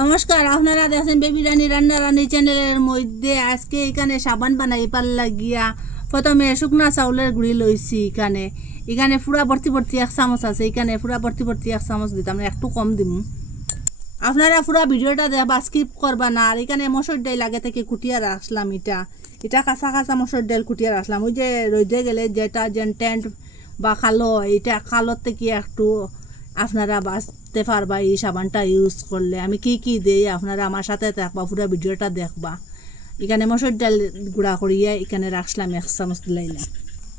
নমস্কার, আপনারা দেখছেন বেবি রানী রান্না রানী চ্যানেলের মধ্যে। আজকে এখানে সাবান বানাই পাল্লা গিয়া প্রথমে শুকনা চাউলের গুঁড়ি লইছি। এখানে পুরা ভর্তি ভর্তি 1 চামচ আছে। এখানে পুরা ভর্তি ভর্তি 1 চামচ দিতাম, একটু কম দিম। আপনারা পুরা ভিডিওটা দেখবা, স্কিপ করবা না। আর এখানে মসুর ডাল আগে থেকে কুটিয়া রাখলাম। এটা কাঁচা কাঁচা মসুর ডাল কুটিয়া রাখলাম। ওই যে রোদে গেলে যেটা টেন্ট বা কালো, এটা কালোর থেকে একটু আপনারা বাঁচতে পারবা এই সাবানটা ইউজ করলে। আমি কি কি দেই আপনারা আমার সাথে থাকবা, পুরো ভিডিওটা দেখবা। এখানে মসুর ডাল গুঁড়া করিয়া এখানে রাখলাম, 1 চামচ দিলাইলাম।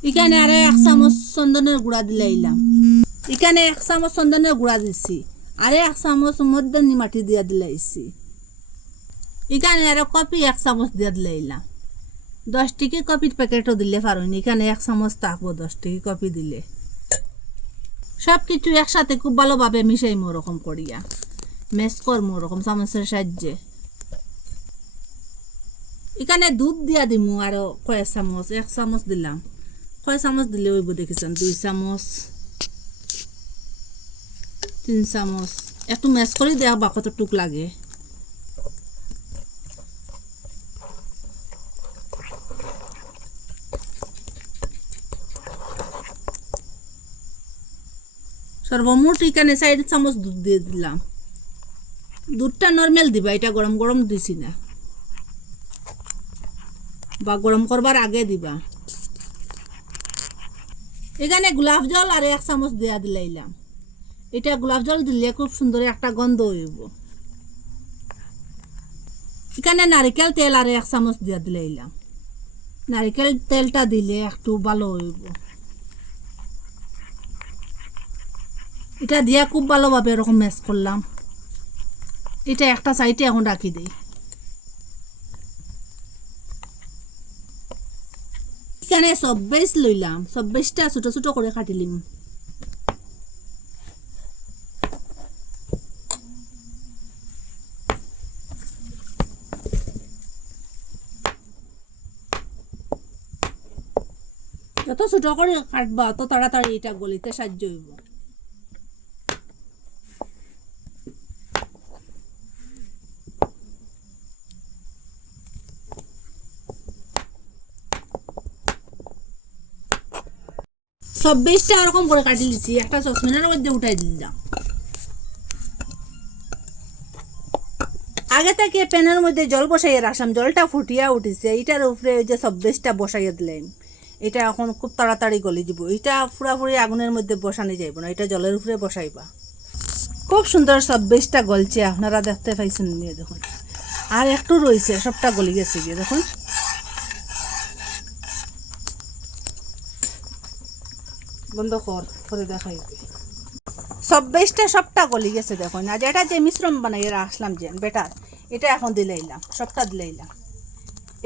এখানে আরো 1 চামচ চন্দনের গুঁড়া দিলাইলাম। এখানে 1 চামচ চন্দনের গুঁড়া দিছি, আরে 1 চামচ মধ্যনি মাটি দিয়া দিলাইছি। এখানে আরো কপি 1 চামচ দিয়া দিলাইলাম। 10 টিকি কপির প্যাকেটও দিলে পারেন। এখানে 1 চামচ থাকবো 10 টিকি কপি দিলে। সব কিছু একসাথে খুব ভালোভাবে মিশাইমো, ওরকম করিয়া মেস করমো ওরকম চামচের সাহায্যে। এখানে দুধ দিয়া দিমু আরো কয়েক চামচ। 1 চামচ দিলাম। কয় চামচ দিলে হইব দেখেছেন? 2 চামচ, 3 চামচ। একটু মেস করে দেখবা কতটুক লাগে। সর্বমোট এখানে 4 চামচ দুধ দিয়ে দিলাম। দুধটা নর্মাল দিবা, এটা গরম গরম দিছি না, বা গরম করবার আগে দিবা। এখানে গোলাপ জল আর 1 চামচ দেয়া দিলাইলাম। এটা গোলাপ জল দিলে খুব সুন্দর একটা গন্ধ হইব। এখানে নারিকেল তেল আর 1 চামচ দিয়া দিলাইলাম। নারিকেল তেলটা দিলে একটু ভালো হইব। এটা দিয়া খুব ভালোভাবে এরকম ম্যাশ করলাম। এটা একটা সাইডে এখন রাখি দিই। এখানে 24 লইলাম। 24টা ছোট ছোট করে কাটিলিম। যত ছোট করে কাটবা তত তাড়াতাড়ি এটা গলিতে সাহায্য হইব। সব 20টা এরকম করে কাটি লিছি। একটা সসপ্যানের মধ্যে উঠাই দিলাম। আগে থেকে প্যানের মধ্যে জল বসাইয়ে রাখলাম। জলটা ফুটিয়া উঠেছে। এটার উপরে ওই যে 24টা বসাইয়া দিলাম। এটা এখন খুব তাড়াতাড়ি গলে যাব। এটা পুরাপুরি আগুনের মধ্যে বসানো যাইব না, এটা জলের উপরে বসাইবা। খুব সুন্দর 24টা গলছে, আপনারা দেখতে পাইছেন নিয়ে দেখুন। আর একটু রয়েছে, সবটা গলি গেছে গিয়ে দেখুন। বন্ধ করে দেখাই। 24টা সবটা গলি গেছে দেখুন। আর যেটা যে মিশ্রণ বানাই রাখলাম যে বেটার, এটা এখন দিলাইলাম, সবটা দিলাইলাম।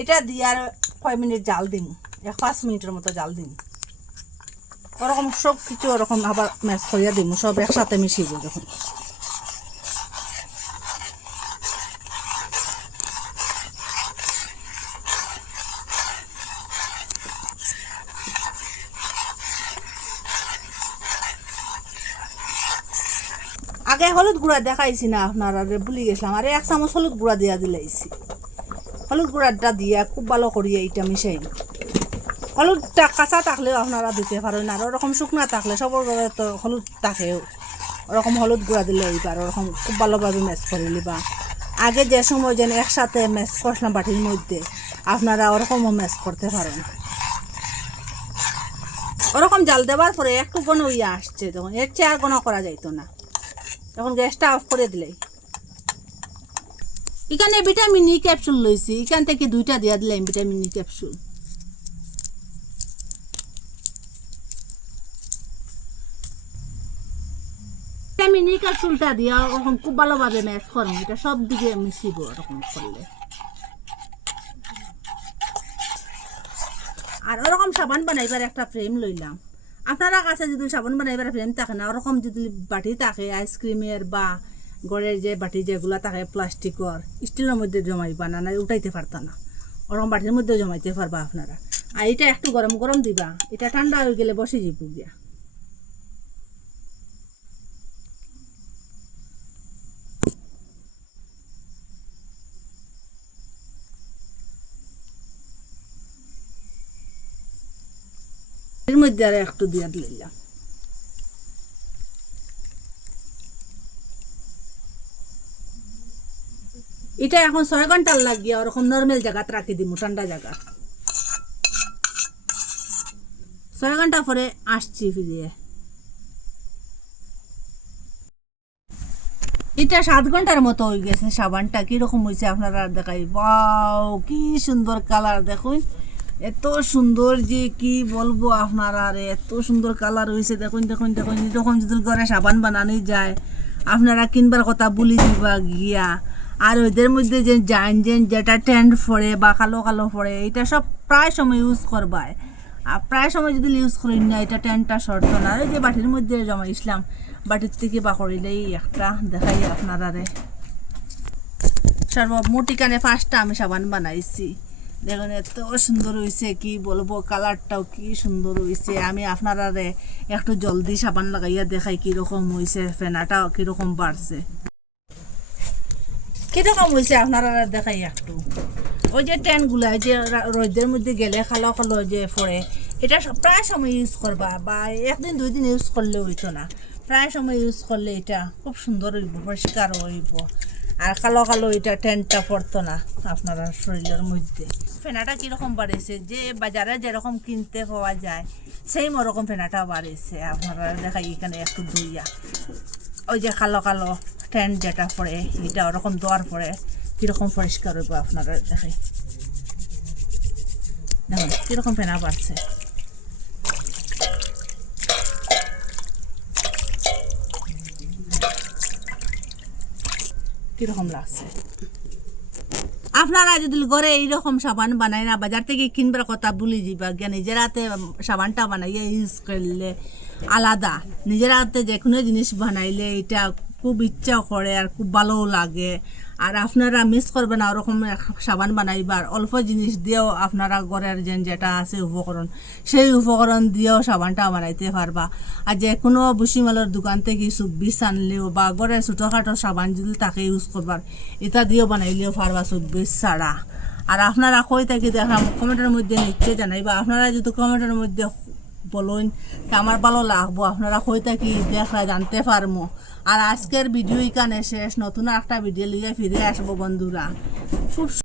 এটা দিয়ে আর কয় মিনিট জাল দিম, 5 মিনিটের মতো জাল দিম। ওরকম সব কিছু ওরকম আবার ম্যাশ করিয়া দিম, সব একসাথে মিশিয়ে দেখুন। আগে হলুদ গুঁড়া দেখাইছি না আপনারা, ভুলে গেছিলাম। আর 1 চামচ হলুদ গুঁড়া দিয়া দিলাইছি। হলুদ গুঁড়াটা দিয়া খুব ভালো করিয়া এটা মিশাই। হলুদটা কাঁচা থাকলেও আপনারা দিতে পারেন, আর ওরকম শুকনা থাকলে সবর তো হলুদ থাকেও, ওরকম হলুদ গুঁড়া দিলে এইবার ওরকম খুব ভালোভাবে ম্যাশ করে নিবা। আগে যে সময় যেন একসাথে ম্যাশ করছিলাম বাটির মধ্যে, আপনারা ওরকমও ম্যাশ করতে পারেন। ওরকম জাল দেওয়ার পরে একটু ঘন হইয়া আসছে, তখন এর চেয়ে আর ঘন করা যাইতো না। তখন গ্যাসটা অফ করে দিলাই। এখানে ভিটামিন ই ক্যাপসুল লইছি। এখান থেকে 2টা দিয়া দিলাম vitamin E capsule. Vitamin E ক্যাপসুলটা দিয়া ওরকম খুব ভালোভাবে ম্যাশ করবো। এটা সব দিকে মিশিব ওরকম করলে। আর ওরকম সাবান বানাইবার একটা ফ্রেম লইলাম। আপনারা কাছে যদি সাবান বানাইবার ফ্রেম থাকে না, ওরকম যদি বাটি থাকে আইসক্রিমের বা গড়ের যে বাটি যেগুলো থাকে প্লাস্টিকর, স্টিলের মধ্যে জমাইবা না, না উঠাইতে পারতা না, ওরকম বাটির মধ্যে জমাইতে পারবা আপনারা। আর এটা একটু গরম গরম দিবা, এটা ঠান্ডা হয়ে গেলে বসে যাইব গিয়া। এর মধ্যে আর একটু দিয়ে দিলাম। এটা এখন 6 ঘন্টা লাগিয়ে ওরকম নর্মাল জায়গাতে রাখি দিব, ঠান্ডা জায়গা। 6 ঘন্টা পরে আসছি ফিরে। এটা 7 ঘন্টার মতো হয়ে গেছে। সাবানটা কিরকম হয়েছে আপনারা দেখাই। বাও, কি সুন্দর কালার দেখুন, এত সুন্দর যে কি বলবো আপনারা, এত সুন্দর কালার হয়েছে। দেখুন দেখুন দেখুন, এরকম যদি ঘরে সাবান বানানো যায় আপনারা কিনবার কথা বলি দিবা গিয়া। আর ওদের মধ্যে যে যেটা ট্যান্ড পড়ে বা কালো কালো পড়ে, এটা সব প্রায় সময় ইউজ করবায়। আর প্রায় সময় যদি ইউজ করি না, এটা ট্যান্ডটা সরত না। আর এই যে বাটির মধ্যে জমাইছিলাম, বাটির থেকে বা করিলেই একটা দেখাই আপনারা। সর্বমোট এখানে 5টা আমি সাবান বানাইছি। দেখুন এত সুন্দর হয়েছে, কি বলবো, কালারটাও কি সুন্দর হয়েছে। আমি আপনারা একটু জলদি সাবান লাগাইয়া দেখাই কিরকম হয়েছে, ফেনাটাও কিরকম বাড়ছে, কিরকম হয়েছে আপনারা দেখাই একটু। ওই যে ট্যানগুলা যে রোদের মধ্যে গেলে খালো খালো যে পড়ে, এটা প্রায় সময় ইউজ করবা, বা 1 দিন 2 দিন ইউজ করলে হইতো না। প্রায় সময় ইউজ করলে এটা খুব সুন্দর হইব, পরিষ্কার হইব। আর কালো কালো এটা ট্যানটা পড়তো না আপনারা শরীরের মধ্যে। ফেনাটা কীরকম বাড়িয়েছে, যে বাজারে যেরকম কিনতে পাওয়া যায় সেই ওরকম ফেনাটা বাড়িয়েছে। আপনারা দেখাই এখানে একটু ধুইয়া, ওই যে কালো কালো ট্যান যেটা পড়ে, এটা ওরকম দেওয়ার পরে কীরকম পরিষ্কার হইব আপনারা দেখাই। দেখুন কীরকম ফেনা বাড়ছে। কিরকম লাগছে। আপনারা যদি ঘরে এইরকম সাবান বানাই না, বাজার থেকে কিনবার কথা ভুলে যাবা গিয়া। নিজের হাতে সাবানটা বানাইয়া ইউজ করলে আলাদা। নিজের হাতে যে কোনো জিনিস বানাইলে এটা খুব ইচ্ছা করে আর খুব ভালোও লাগে। আর আপনারা মিস করবেন না ওরকম সাবান বানাইবার। অল্প জিনিস দিয়েও আপনারা ঘরের যেটা আছে উপকরণ, সেই উপকরণ দিয়েও সাবানটা বানাইতে পারবা। আর যে কোনো ভুসিমালের দোকান থেকে 24 আনলেও বা ঘরের ছোটোখাটো সাবান যদি তাকে ইউজ করবার, এটা দিয়েও বানাইলেও পারবা 24 ছাড়া। আর আপনারা কই থাকি দেখলাম কমেন্টের মধ্যে নিশ্চয় জানাইবা। আপনারা যদি কমেন্টের মধ্যে বলুন আমার ভালো লাগবো, আপনারা কই থাকি দেখরা জানতে পারবো। আর আজকের ভিডিও এখানে শেষ। নতুন একটা ভিডিও লিয়ে ফিরে আসবো বন্ধুরা। খুব